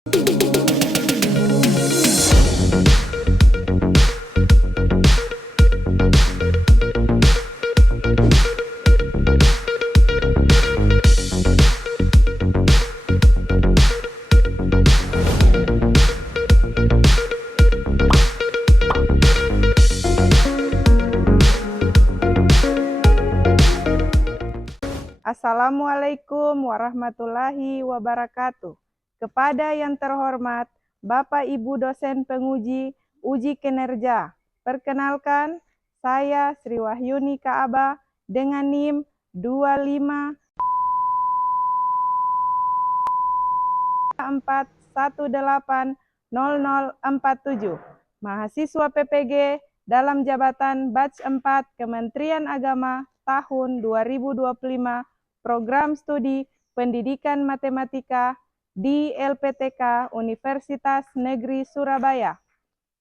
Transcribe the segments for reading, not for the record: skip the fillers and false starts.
Assalamualaikum warahmatullahi wabarakatuh. Kepada yang terhormat Bapak Ibu dosen penguji uji kinerja, perkenalkan saya Sri Wahyuni Ka'abah dengan NIM 2544180047, mahasiswa PPG dalam jabatan batch 4 Kementerian Agama tahun 2025, program studi pendidikan matematika di LPTK Universitas Negeri Surabaya.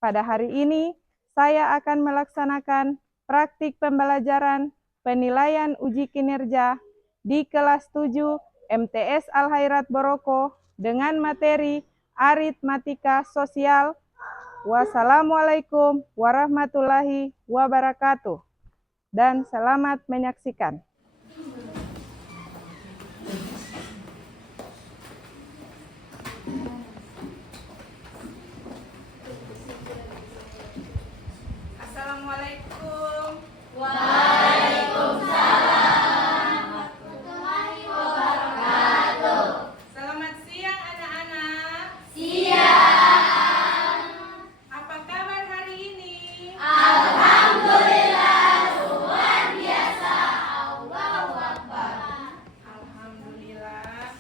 Pada hari ini, saya akan melaksanakan praktik pembelajaran penilaian uji kinerja di kelas 7 MTS Al-Khairat Boroko dengan materi aritmatika sosial. Wassalamualaikum warahmatullahi wabarakatuh. Dan selamat menyaksikan. Assalamualaikum. Waalaikumsalam warahmatullahi wabarakatuh. Selamat siang anak-anak. Siang. Apa kabar hari ini? Alhamdulillah luar biasa. Allahu Akbar. Alhamdulillah.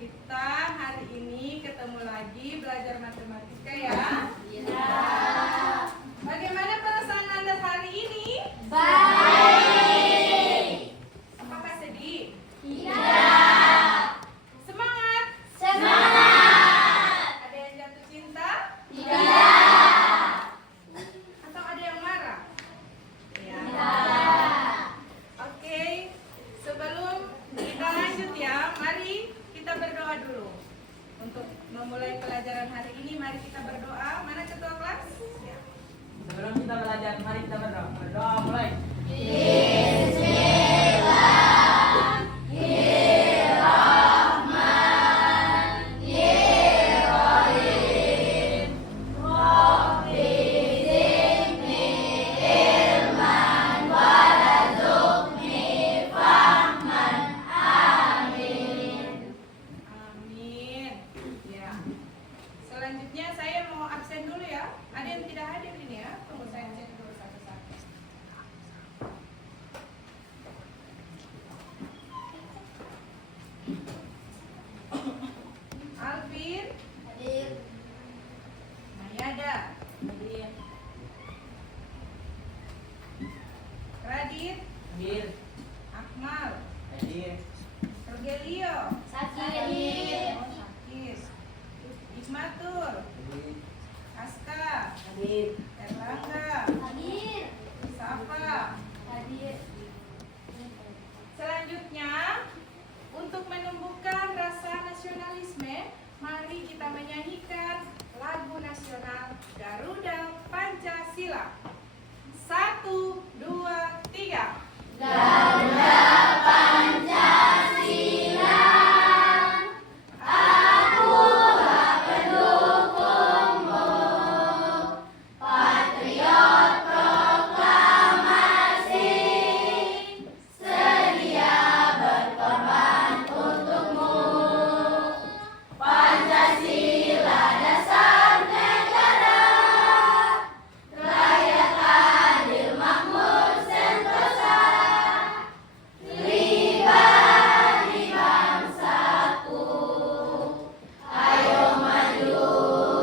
Kita hari ini ketemu lagi belajar matematika ya. Bagaimana perasaan Anda hari ini? Baik. Apakah sedih? Tidak. Semangat? Semangat. Ada yang jatuh cinta? Tidak. Atau ada yang marah? Ya. Tidak. Oke, sebelum kita lanjut ya, mari kita berdoa dulu. Untuk memulai pelajaran hari ini, mari kita berdoa. Mana ketua kelas? Ya. Sebelum kita belajar, mari kita berdoa. Berdoa mulai. Bismillahirrahmanirrahim. Rabbi zidni ilman warzuqni fahman. Amin. Amin. Ya. Selanjutnya saya mau absen dulu ya. Ada yang tidak hadir ini ya. Tunggu saya cek dulu satu-satu. Alvin, Hadir. Mayada, Hadir. Radit, Hadir. Akmal, Hadir. Rogelio, Hadir. Sakis, Hikmatur, Hadir. Aska, Hadir. Erlangga, Hadir. Safa. Hadir. Selanjutnya, untuk menumbuhkan rasa nasionalisme, mari kita menyanyikan lagu nasional Garuda Pancasila. 1, 2, 3. Garuda Pancasila, akulah pendukungmu, patriot proklamasi, sedia berkorban untukmu. Pancasila dasar negara, rakyat adil makmur sentosa, pribadi bangsaku. Ayo maju,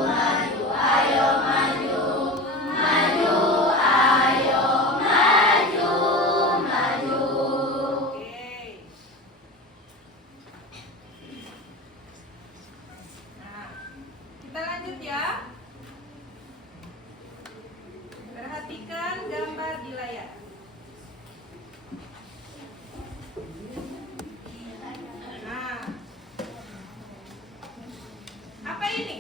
maju, ayo maju, maju, ayo maju, maju. Oke. Nah, kita lanjut ya. Perhatikan gambar di layar. Nah, apa ini?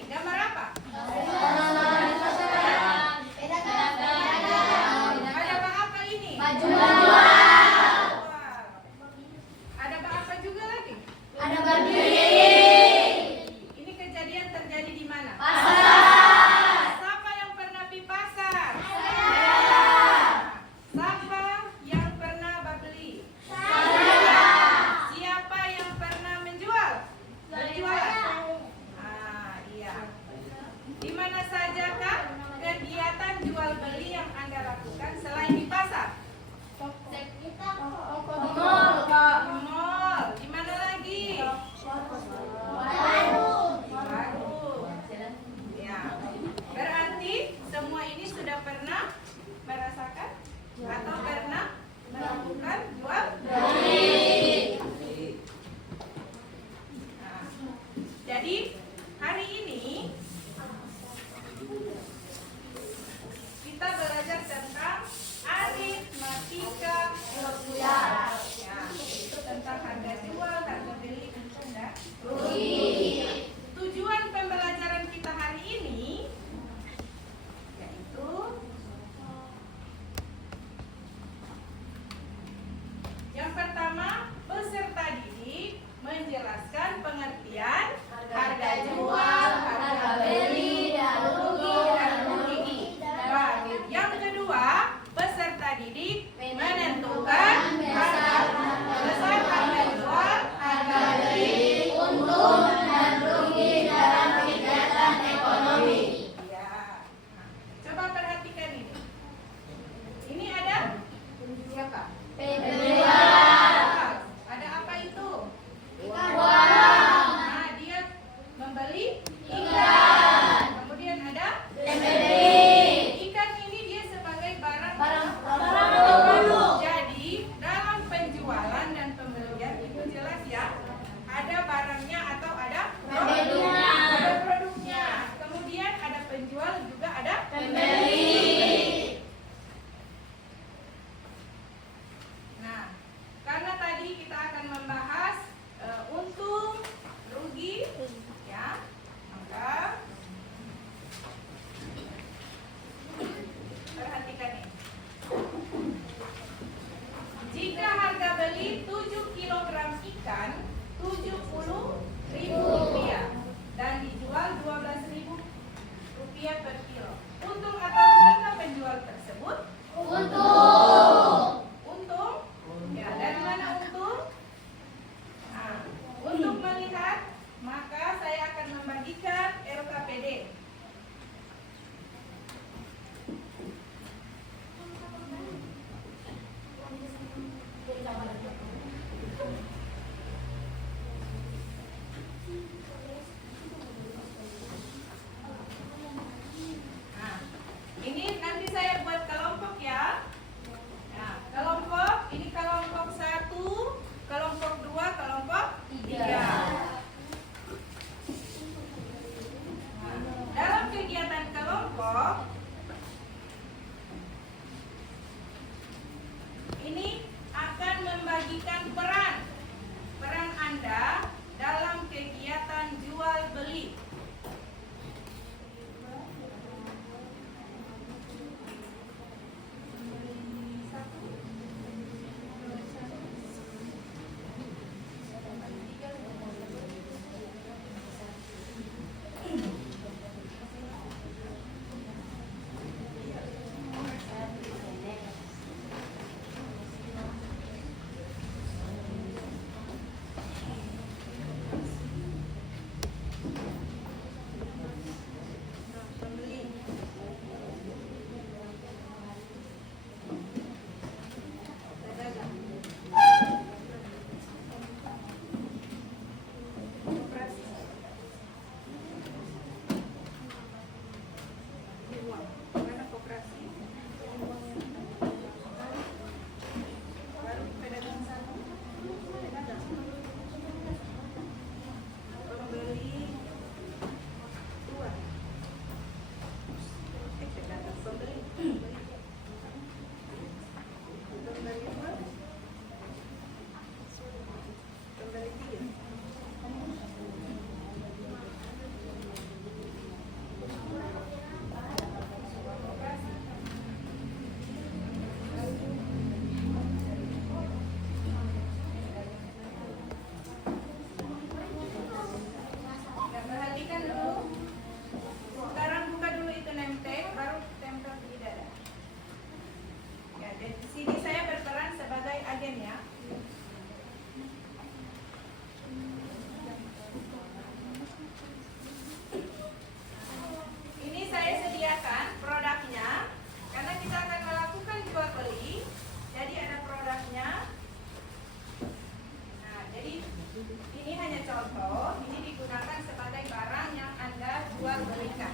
jual belikan.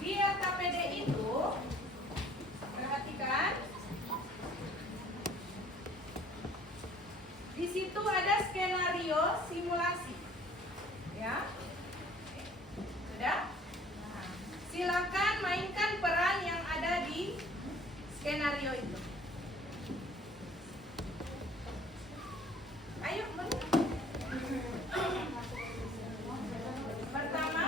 Di LKPD itu, perhatikan, di situ ada skenario simulasi, ya, sudah. Nah, silakan mainkan peran yang ada di skenario itu. Ayo, pertama,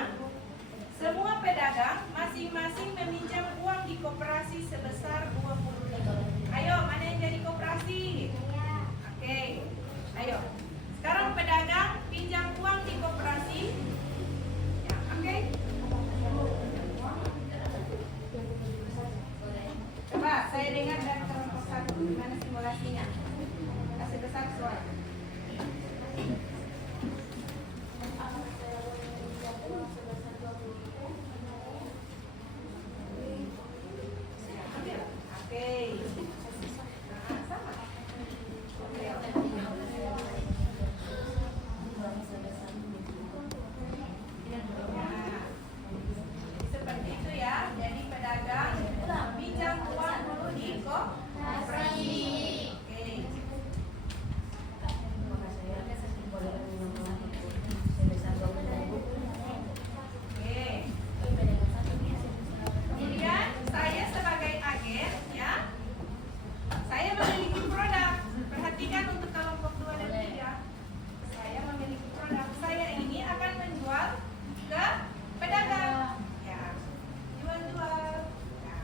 semua pedagang masing-masing meminjam uang di koperasi sebesar 20.000. Ayo, mana yang jadi koperasi? Oke, ayo. Sekarang pedagang pinjam uang di koperasi. Ya, oke. Coba saya dengar dari kelompok 1 gimana simulasinya. Kasih besar suara. Oke. Nah, sama. Oke. Nah, seperti itu ya. Jadi pedagang pinjam uang dulu di koperasi. Oke. Oke. Kemudian saya sebagai agen, ya, saya memiliki produk. Perhatikan untuk kelompok 2 dan 3. Saya memiliki produk. Saya ini akan menjual ke pedagang. Ya, jual-jual. Ya.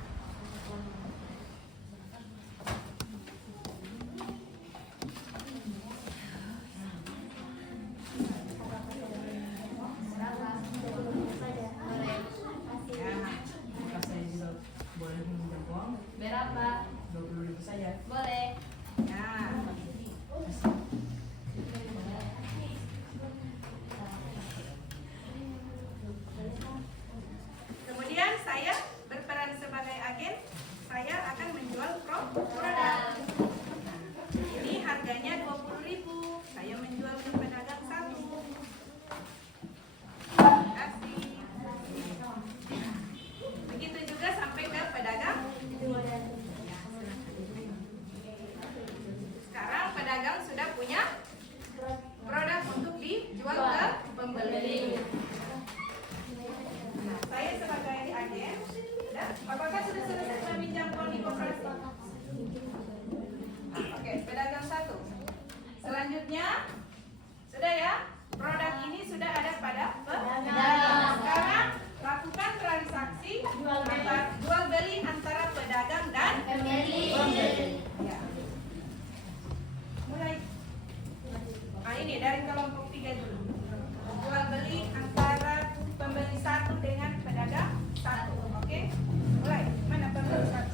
Ya. Pas saya juga boleh meminjam uang Berapa? 20.000 saja. Boleh. Ya. Kemudian saya berperan sebagai agen. Saya akan menjual produk. Ini harganya 20.000. Saya menjual ke pedagang 1. Terima kasih. Begitu juga sampai ke pedagang. Sekarang pedagang sudah punya produk untuk dijual ke pembeli. Nah, saya sebagai agen, apakah sudah selesai meminjam uang di koperasi? Oke, pedagang 1. Selanjutnya, sudah ya, produk ini sudah ada pada pedagang. Sekarang lakukan transaksi jual beli antara pedagang dan pembeli. Ya. Mulai. Nah, ini dari kelompok 3 dulu. Jual beli antara pembeli 1 dengan pedagang 1. Oke? Mulai. Mana pembeli 1?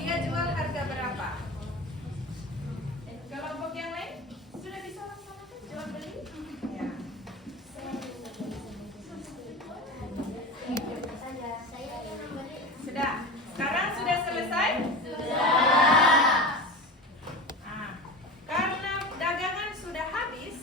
Dia jual harga berapa? Kelompok yang lain sudah bisa laksanakan jual beli? Ya. Sudah. Sekarang sudah selesai? Sudah. Nah, karena dagangan sudah habis,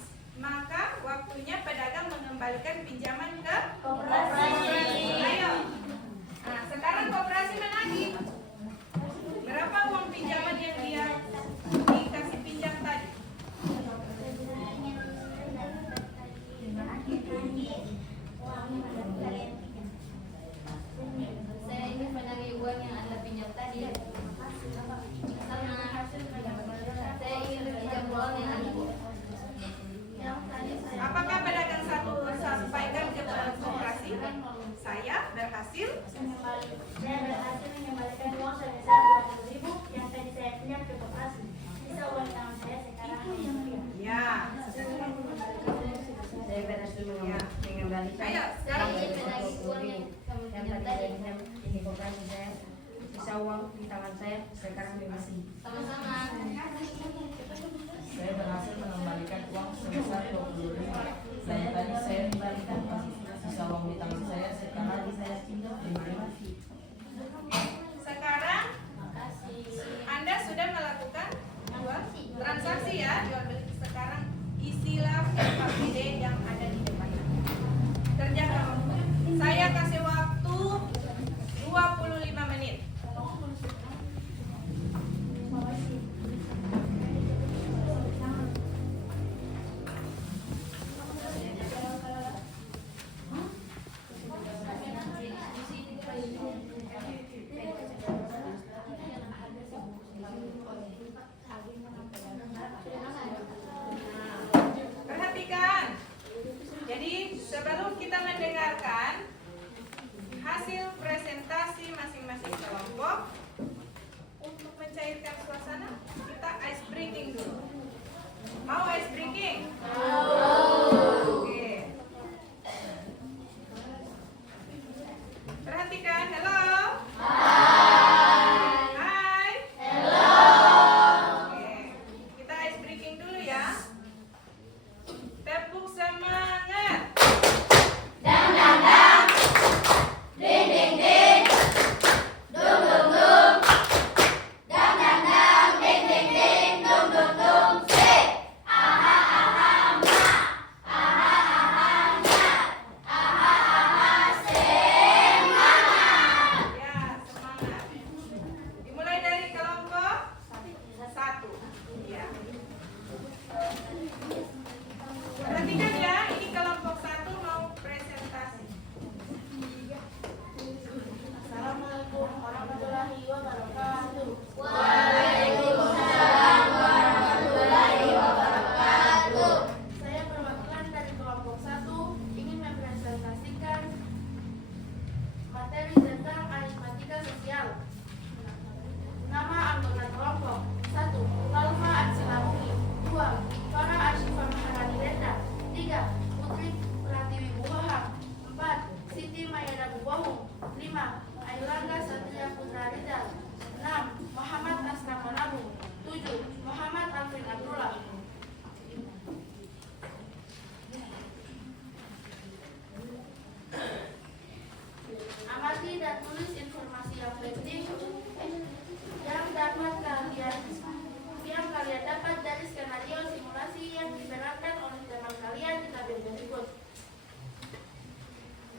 seperti yang diperankan oleh teman kalian di tabel berikut.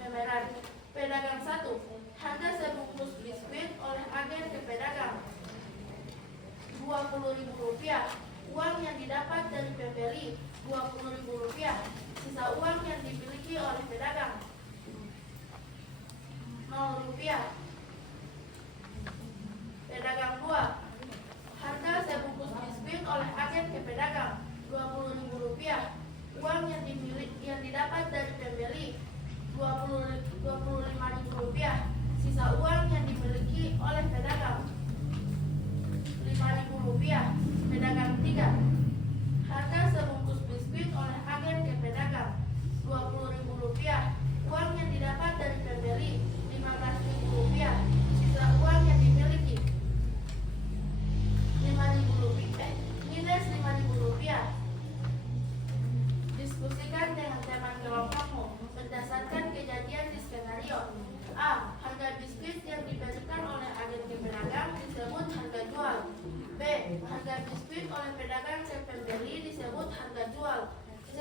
Pemeran pedagang 1, harga sebungkus biskuit oleh agen ke pedagang Rp20.000. Uang yang didapat dari pembeli Rp20.000. Sisa uang yang dimiliki oleh pedagang Rp0. Pedagang 2, harga sebungkus biskuit oleh agen ke pedagang Rp20.000. Uang yang didapat dari pembeli Rp25.000. Sisa uang yang dimiliki oleh pedagang Rp5.000. Pedagang 3, harga sebungkus biskuit oleh agen ke pedagang Rp20.000. Uang yang didapat dari pembeli Rp15.000. Sisa uang yang dimiliki minus Rp5.000. Diskusikan dengan teman kelompokmu berdasarkan kejadian di skenario. A. Harga biskuit yang diberikan oleh agen ke pedagang disebut harga jual. B. Harga biskuit oleh pedagang ke pembeli disebut harga jual. C.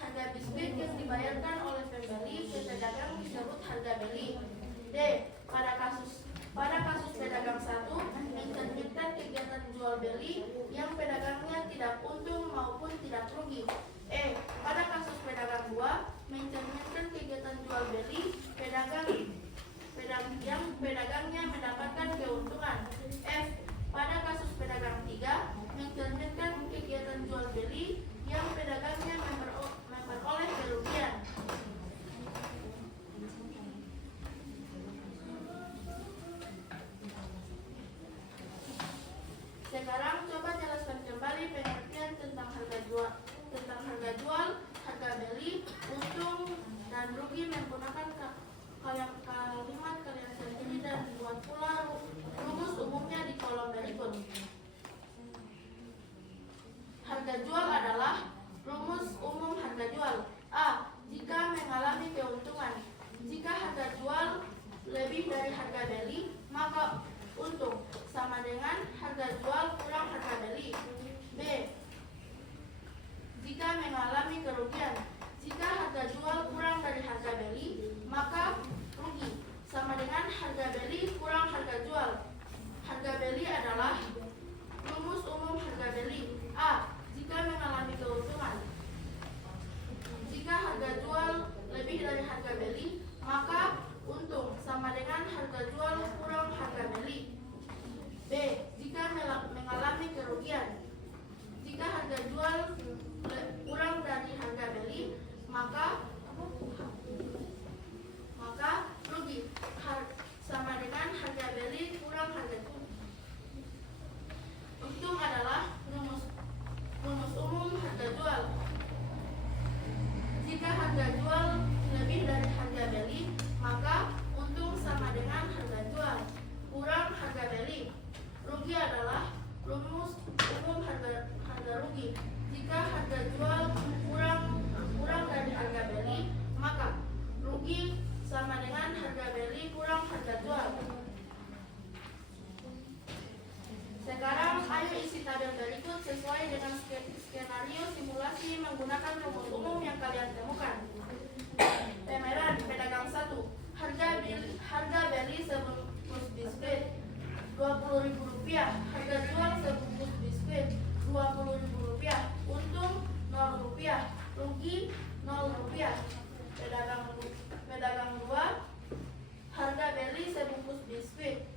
Harga biskuit yang dibayarkan oleh pembeli ke pedagang disebut harga beli. D. Pada kasus pedagang 1 mencerminkan kegiatan jual beli yang pedagangnya tidak untung maupun tidak rugi. E. Pada kasus pedagang 2 mencerminkan kegiatan jual beli yang pedagangnya mendapatkan keuntungan. F. Pada kasus pedagang 3 mencerminkan kegiatan jual beli yang pedagangnya memperoleh kerugian. Sekarang coba jelaskan kembali pengertian tentang harga jual, harga beli, untung dan rugi menggunakan kalimat kalian sendiri dan buat pula rumus umumnya di kolom berikut. Harga jual adalah rumus umum harga jual. A. Jika mengalami keuntungan. Jika harga jual lebih dari harga beli, maka untung sama dengan harga jual kurang harga beli. B. Jika mengalami kerugian. Jika harga jual kurang dari harga beli, maka rugi sama dengan harga beli kurang harga jual. Harga beli adalah rumus umum harga beli. A. Jika mengalami keuntungan. Jika harga jual lebih dari harga beli, maka untung sama dengan harga jual kurang harga beli. B. Jika mengalami kerugian. Jika harga jual kurang dari harga beli, maka rugi sama dengan harga beli kurang harga jual. Untung adalah rumus umum harga jual. Jika harga jual lebih dari harga beli, maka untung sama dengan harga jual kurang harga beli. Rugi adalah rumus umum harga rugi. Jika harga jual kurang dari harga beli, maka rugi sama dengan harga beli kurang harga jual. Sekarang ayo isi tabel berikut sesuai dengan skenario simulasi menggunakan rumus umum yang kalian temukan. Pemeran pedagang 1, harga beli sebungkus biskuit Rp20.000. Harga jual sebungkus biskuit Rp20.000. Untung Rp0. Rugi Rp0. Pedagang 2, harga beli sebungkus biskuit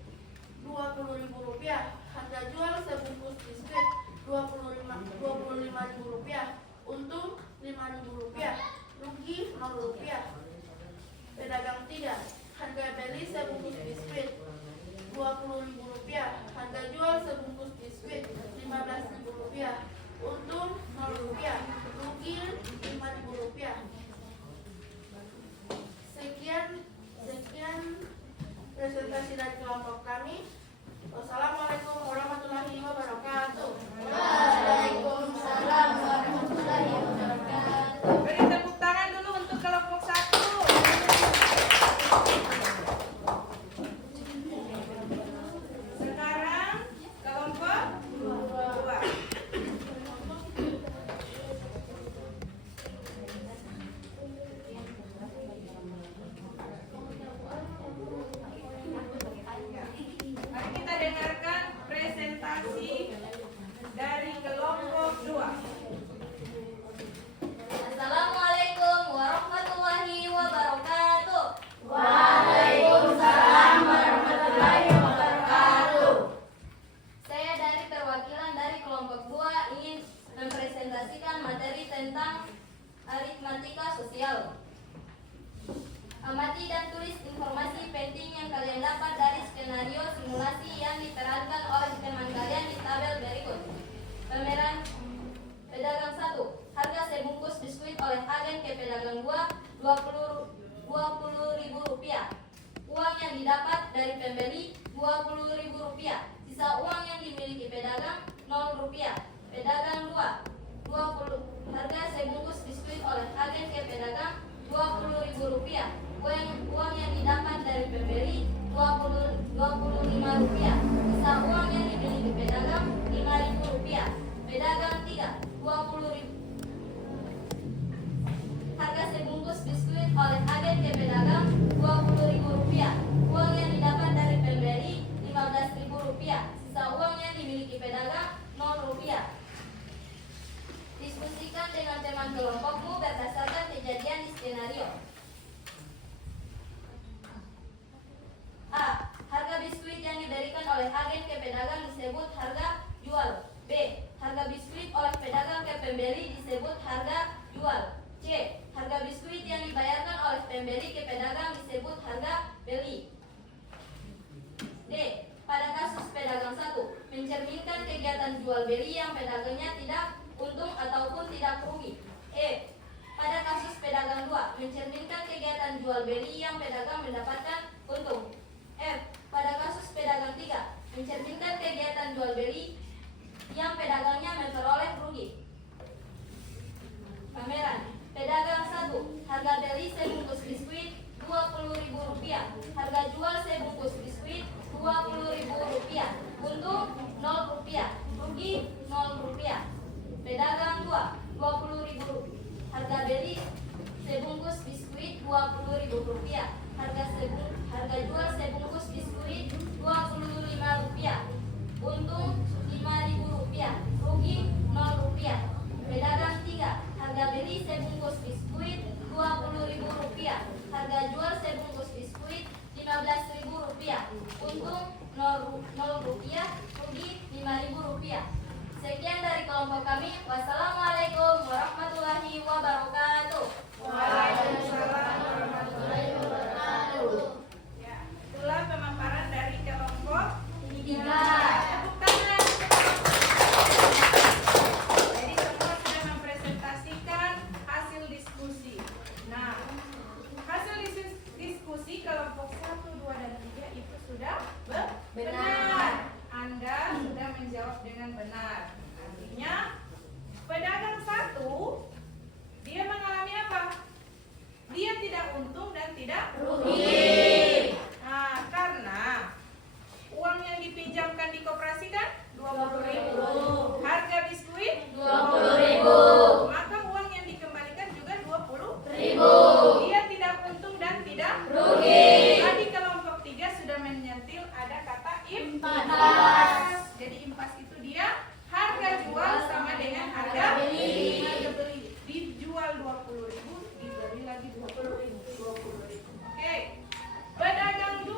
Rp20.000. Harga jual sebungkus biskuit Rp25.000. Untung Rp5.000. Rugi Rp0. Pedagang 3, harga beli sebungkus biskuit Rp20.000. Harga jual sebungkus biskuit Rp15.000. Untung Rp0. Rugi Rp5.000. Sekian rupiah. Pedagang 2, 20. Harga sebungkus biskuit oleh agen ke pedagang Rp20.000. Uang yang didapat dari pembeli Rp25. Sisa uang yang dimiliki pedagang Rp5.000. Pedagang 3, 20.000. Harga sebungkus biskuit oleh agen ke pedagang Rp20.000. Uang yang didapat dari pembeli Rp15.000. Sisa uang yang dimiliki pedagang Rp0. Diskusikan dengan teman kelompokmu berdasarkan kejadian di skenario. A. Harga biskuit yang diberikan oleh agen ke pedagang disebut harga jual. B. Harga biskuit oleh pedagang ke pembeli disebut harga jual. C. Harga biskuit yang dibayarkan oleh pembeli ke pedagang disebut harga beli. D. Pada kasus pedagang 1, mencerminkan kegiatan jual beli yang pedagangnya tidak untung ataupun tidak rugi. E. Pada kasus pedagang 2, mencerminkan kegiatan jual beli yang pedagang mendapatkan untung. F. Pada kasus pedagang 3, mencerminkan kegiatan jual beli yang pedagangnya memperoleh rugi. Pameran. Pedagang 1, harga beli sebungkus biskuit Rp20.000. Harga jual sebungkus biskuit Rp20.000. Untung Rp0. Rugi Rp0. Pedagang 2, Rp20.000. Harga beli sebungkus biskuit Rp20.000. Harga jual sebungkus biskuit Rp25. Untung Rp5.000. Rugi Rp0. Pedagang 3, harga beli sebungkus biskuit Rp20.000. Harga jual sebungkus biskuit Rp15.000. Untung Rp0. Rugi Rp5.000. Sekian dari kelompok kami. Wassalamualaikum warahmatullahi wabarakatuh. Waalaikumsalam warahmatullahi wabarakatuh. Ya, itulah pemaparan dari kelompok 3. Tepuk tangan. Jadi semua sudah mempresentasikan hasil diskusi. Nah, hasil diskusi kelompok 1, 2, dan 3 itu sudah benar. Anda sudah menjawab dengan benar. Artinya pedagang 1 dia mengalami apa? Dia tidak untung dan tidak rugi. Nah, karena uang yang dipinjamkan di koperasi kan Rp20.000. Harga biskuit Rp20.000. Maka uang yang dikembalikan juga Rp20.000. Dia tidak untung dan tidak rugi. Tadi kelompok 3 sudah menyentil ada kata impas. Jadi impas itu dia harga jual sama dengan harga beli. Harga beli dijual Rp20.000, dibeli lagi Rp20.000. Oke. Pedagang 2.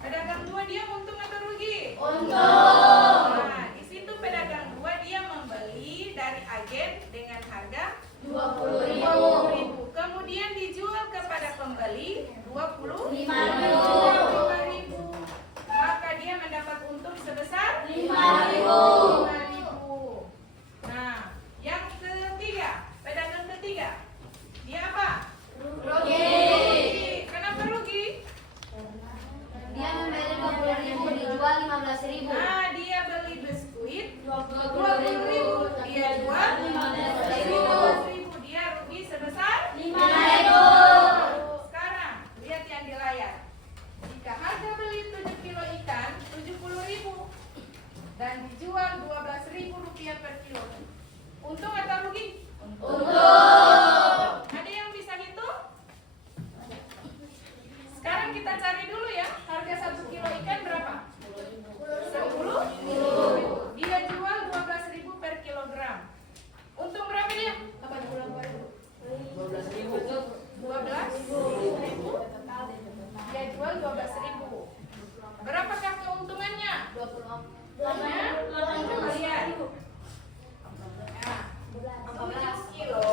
Pedagang 2 dia untung atau rugi? Untung. Nah, di situ pedagang 2 dia membeli dari agen dengan harga Rp20.000. Kemudian dijual kepada pembeli Rp25.000. Maka dia mendapat untung sebesar Rp5.000. Nah, yang ketiga, pedagang ketiga, dia apa? Rugi. Kenapa rugi? Dia membeli Rp20.000, dijual Rp15.000. Nah, dia beli biskuit Rp20.000, dia jual Rp15.000. Dia rugi sebesar Rp5.000. Sekarang lihat yang di layar. Jika harga beli 7 kilo ikan Rp70.000 dan dijual Rp12.000 per kilo, untung atau rugi? Untung. Ada yang bisa hitung? Sekarang kita cari dulu ya, harga 1 kilo ikan berapa? 10.000. Dia jual Rp12.000 per kilogram. Untung berapa dia? 12.000. Dia jual Rp12.000. Berapakah keuntungannya? 20. Lihat. Nah, 7 kilo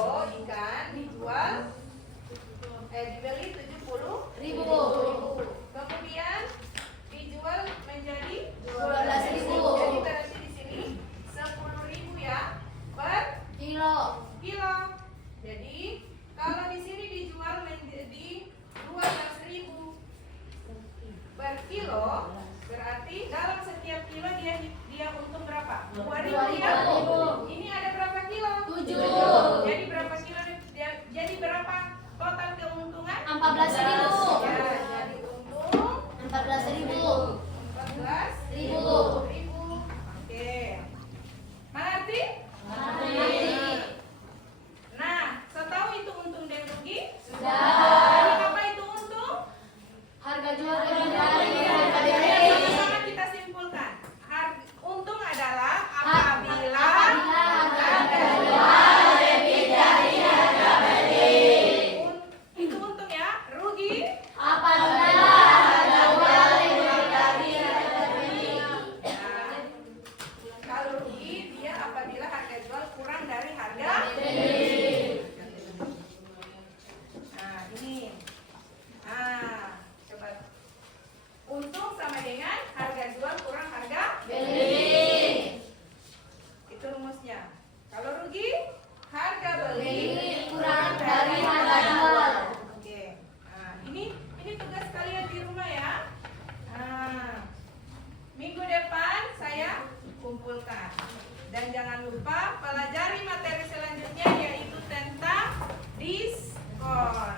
lupa pelajari materi selanjutnya yaitu tentang diskon.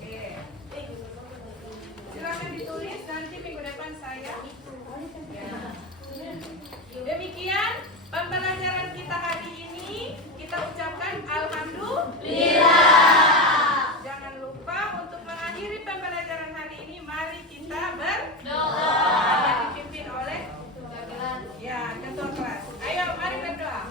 Oke. Silakan ditulis nanti minggu depan saya. Ya. Demikian pembelajaran kita hari ini. Kita ucapkan alhamdulillah. Jangan lupa untuk mengakhiri pembelajaran hari ini, mari kita berdoa. Yang dipimpin oleh ketua kelas. Ayo, mari berdoa.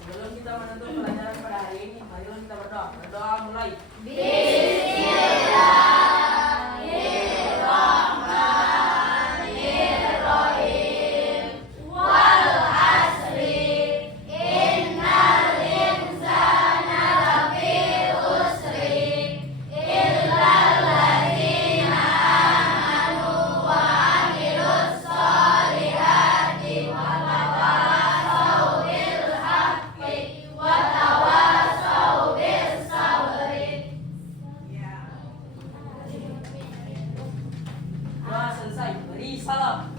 Sebelum kita menutup pelajaran pada hari ini, mari kita berdoa. Berdoa mulai. Ya. Doa selesai. Beri salam.